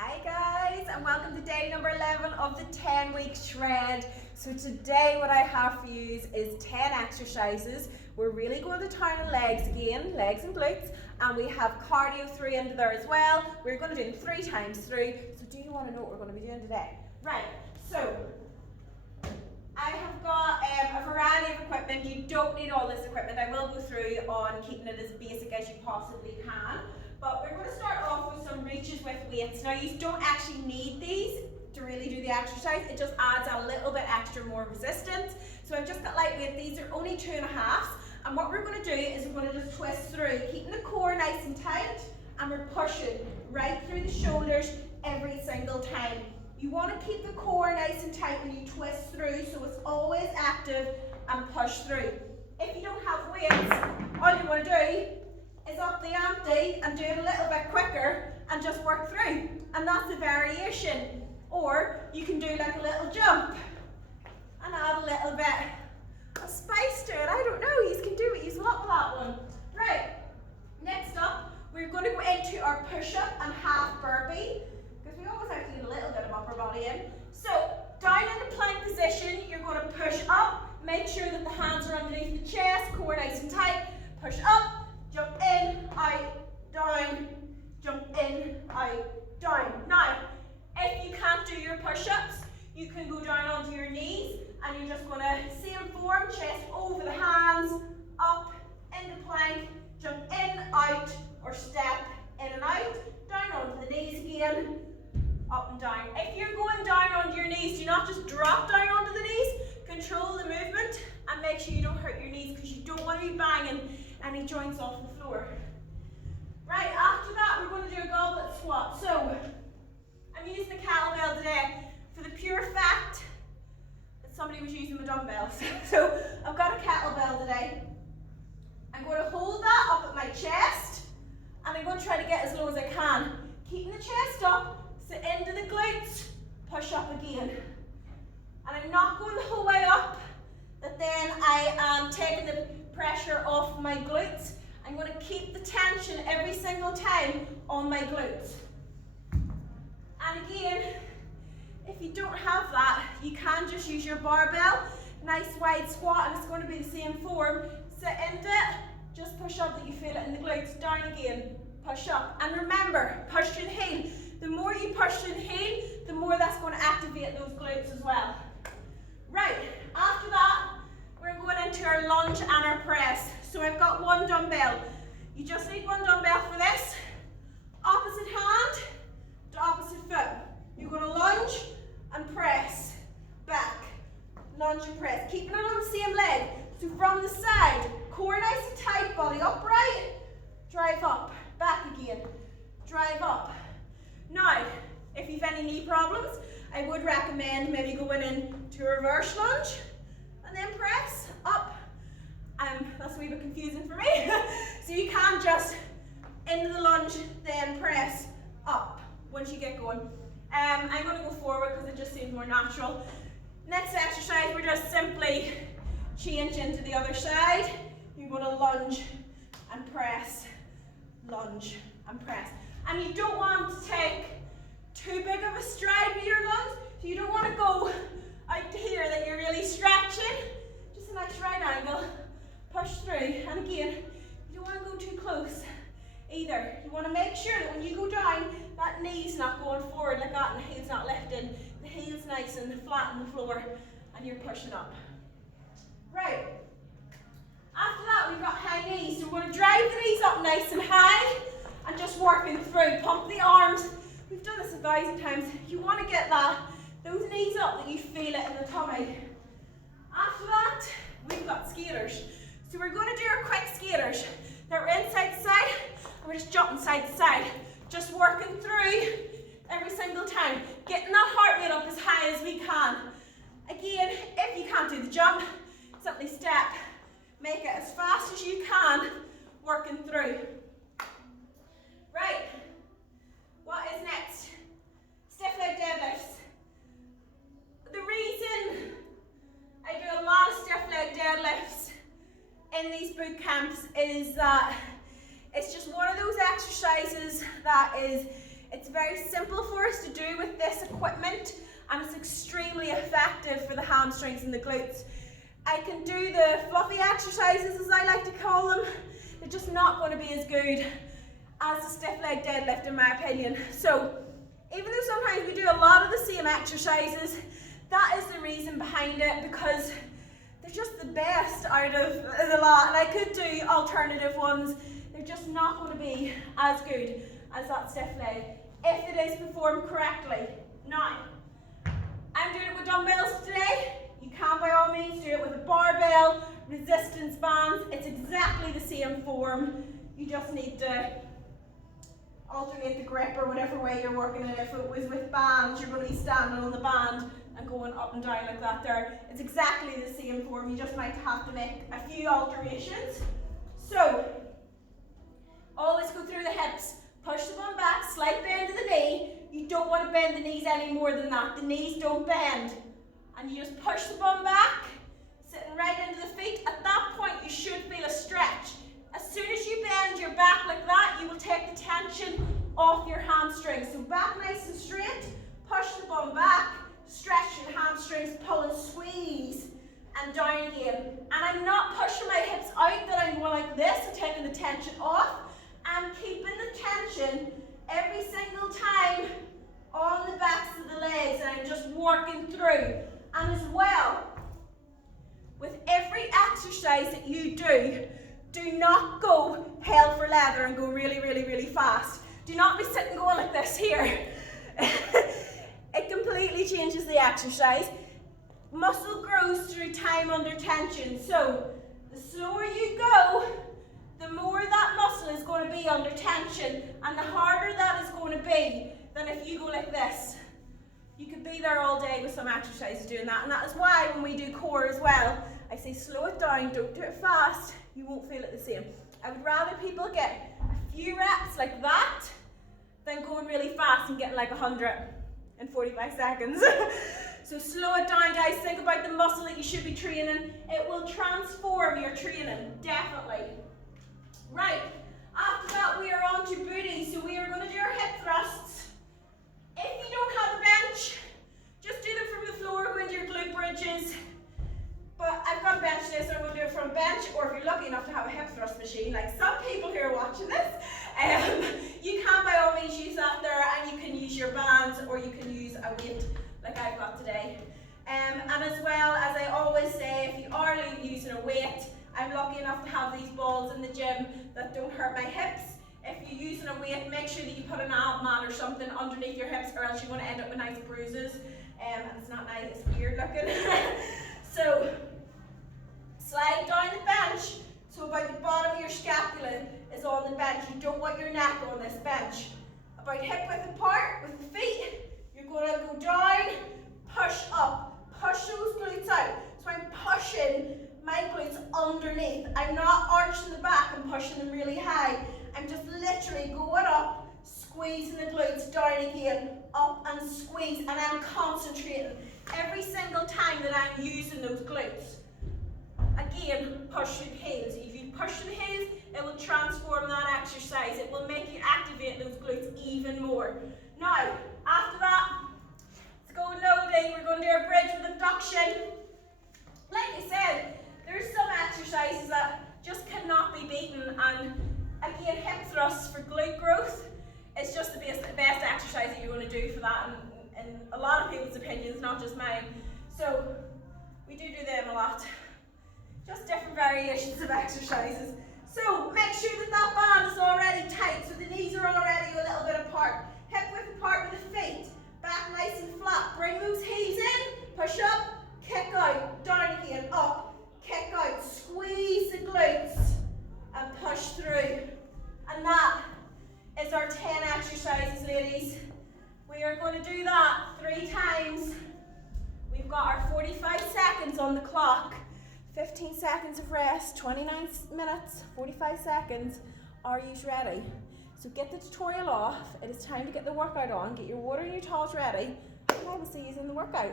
Hi guys, and welcome to day number 11 of the 10-week shred. So today what I have for you is 10 exercises. We're really going to town on legs again, legs and glutes, and we have cardio through into there as well. We're going to do them 3 times through. So do you want to know what we're going to be doing today? Right, so I have got a variety of equipment. You don't need all this equipment. I will go through on keeping it as basic as you possibly can. But we're going to start off with some reaches with weights. Now you don't actually need these to really do the exercise. It just adds a little bit extra more resistance. So I've just got lightweight. These are only 2.5s. And what we're going to do is we're going to just twist through, keeping the core nice and tight. And we're pushing right through the shoulders every single time. You want to keep the core nice and tight when you twist through, so it's always active and push through. If you don't have weights, all you want to do is up the ante and do it a little bit quicker and just work through. And that's the variation. Or you can do like a little jump and add a little bit of spice to it. I don't know, you can do what you want with that one. Right, next up, we're going to go into our push-up and half burpee. Because we always have to get a little bit of upper body in. So, down in the plank position, you're going to push up. Make sure that the hands are underneath the chest, core nice and tight. Push up, jump in, out, down, jump in, out, down. Now, if you can't do your push-ups, you can go down onto your knees and you're just going to, same form, chest over the hands, up, into plank, jump in, out, or step in and out, down onto the knees again, up and down. If you're going down onto your knees, do not just drop down onto the knees. Control the movement and make sure you don't hurt your knees because you don't want to be banging any joints off the floor. Right, after that we're going to do a goblet squat. So, I'm using the kettlebell today for the pure fact that somebody was using the dumbbells. So, I've got a kettlebell today. I'm going to hold that up at my chest and I'm going to try to get as low as I can. Keeping the chest up. So into the glutes, push up again. And I'm not going the whole way up, that then I am taking the pressure off my glutes. I'm going to keep the tension every single time on my glutes. And again, if you don't have that, you can just use your barbell. Nice wide squat, and it's going to be the same form. Sit into it, just push up that you feel it in the glutes, down again, push up. And remember, push through the heel. The more you push through the heel, the more that's going to activate those glutes as well. Right, after that, we're going into our lunge and our press. So I've got one dumbbell. You just need one dumbbell for this. Opposite hand to opposite foot. You're going to lunge and press. Back, lunge and press. Keeping it on the same leg. So from the side, core nice and tight, body upright. Drive up, back again. Drive up. Now, if you've any knee problems, I would recommend maybe going into a reverse lunge and then press up. That's a wee bit confusing for me. So you can just into the lunge, then press up once you get going. I'm going to go forward because it just seems more natural. Next exercise, we're just simply change into the other side. You're going to lunge and press, lunge and press. And you don't want to take too big of a stride with your lunge. So you don't want to go out to here that you're really stretching. Just a nice right angle. Push through. And again, you don't want to go too close either. You want to make sure that when you go down, that knee's not going forward like that and the heel's not lifting. The heel's nice and flat on the floor and you're pushing up. Right. After that, we've got high knees. So we're going to drive the knees up nice and high. And just working through, pump the arms. We've done this 1,000 times. You want to get those knees up that you feel it in the tummy. After that, we've got skaters. So we're going to do our quick skaters. They're inside to side, and we're just jumping side to side. Just working through every single time. Getting that heart rate up as high as we can. Again, if you can't do the jump, simply step. Make it as fast as you can, working through. Right, what is next? Stiff leg deadlifts. The reason I do a lot of stiff leg deadlifts in these boot camps is that it's just one of those exercises that it's It's very simple for us to do with this equipment, and it's extremely effective for the hamstrings and the glutes. I can do the fluffy exercises, as I like to call them. They're just not going to be as good as the stiff leg deadlift, in my opinion. So even though sometimes we do a lot of the same exercises, that is the reason behind it, because they're just the best out of the lot. And I could do alternative ones. They're just not going to be as good as that stiff leg if it is performed correctly. Now, I'm doing it with dumbbells today. You can by all means do it with a barbell, resistance bands. It's exactly the same form. You just need to alternate the grip or whatever way you're working it. If it was with bands, you're going to be standing on the band and going up and down like that there. It's exactly the same form. You just might have to make a few alterations. So, always go through the hips. Push the bum back, slight bend to the knee. You don't want to bend the knees any more than that. The knees don't bend. And you just push the bum back, sitting right into the feet. At that point, you should feel a stretch. As soon as you bend your back like that, you will take the tension off your hamstrings. So back nice and straight, push the bum back, stretch your hamstrings, pull and squeeze, and down again. And I'm not pushing my hips out, that I'm going like this and taking the tension off. I'm keeping the tension every single time on the backs of the legs, and I'm just working through. And as well, with every exercise that you do, do not go hell for leather and go really, really, really fast. Do not be sitting going like this here. It completely changes the exercise. Muscle grows through time under tension. So the slower you go, the more that muscle is going to be under tension, and the harder that is going to be than if you go like this. You could be there all day with some exercises doing that, and that is why when we do core as well, I say slow it down, don't do it fast, you won't feel it the same. I would rather people get a few reps like that than going really fast and getting like 100 in 45 seconds. So slow it down, guys. Think about the muscle that you should be training. It will transform your training, definitely. Right, after that we are on to booty. So we are going to do our hip thrusts. If you don't have a bench, just do them from the floor, go into your glute bridges. But I've got a bench today, so I'm going to do it from a bench, or if you're lucky enough to have a hip thrust machine, like some people who are watching this, you can by all means use that there, and you can use your bands, or you can use a weight like I've got today. And as well, as I always say, if you are using a weight, I'm lucky enough to have these balls in the gym that don't hurt my hips. If you're using a weight, make sure that you put an ab mat or something underneath your hips, or else you're going to end up with nice bruises. And it's not nice, it's weird looking. So, slide down the bench. So about the bottom of your scapula is on the bench. You don't want your neck on this bench. About hip width apart with the feet, you're going to go down, push up, push those glutes out. So I'm pushing my glutes underneath. I'm not arching the back and pushing them really high. I'm just literally going up, squeezing the glutes down again, up and squeeze, and I'm concentrating every single time that I'm using those glutes. Again, push through the heels. If you push through the heels, it will transform that exercise. It will make you activate those glutes even more. Now, after that, let's go loading. We're going to do our bridge with abduction. Like I said, there's some exercises that just cannot be beaten, and again, hip thrusts for glute growth is just the best exercise that you're going to do for that, in a lot of people's opinions, not just mine. So we do them a lot. Just different variations of exercises. So make sure that that band is already tight, so the knees are already a little bit apart. Hip width apart with the feet. Back nice and flat. Bring those heels in. Push up. Kick out. Down again. Up. Kick out. Squeeze the glutes. And push through. And that is our 10 exercises, ladies. We are going to do that 3 times. We've got our 45 seconds on the clock. 15 seconds of rest, 29 minutes, 45 seconds. Are you ready? So get the tutorial off. It is time to get the workout on. Get your water and your towels ready. And I will see you in the workout.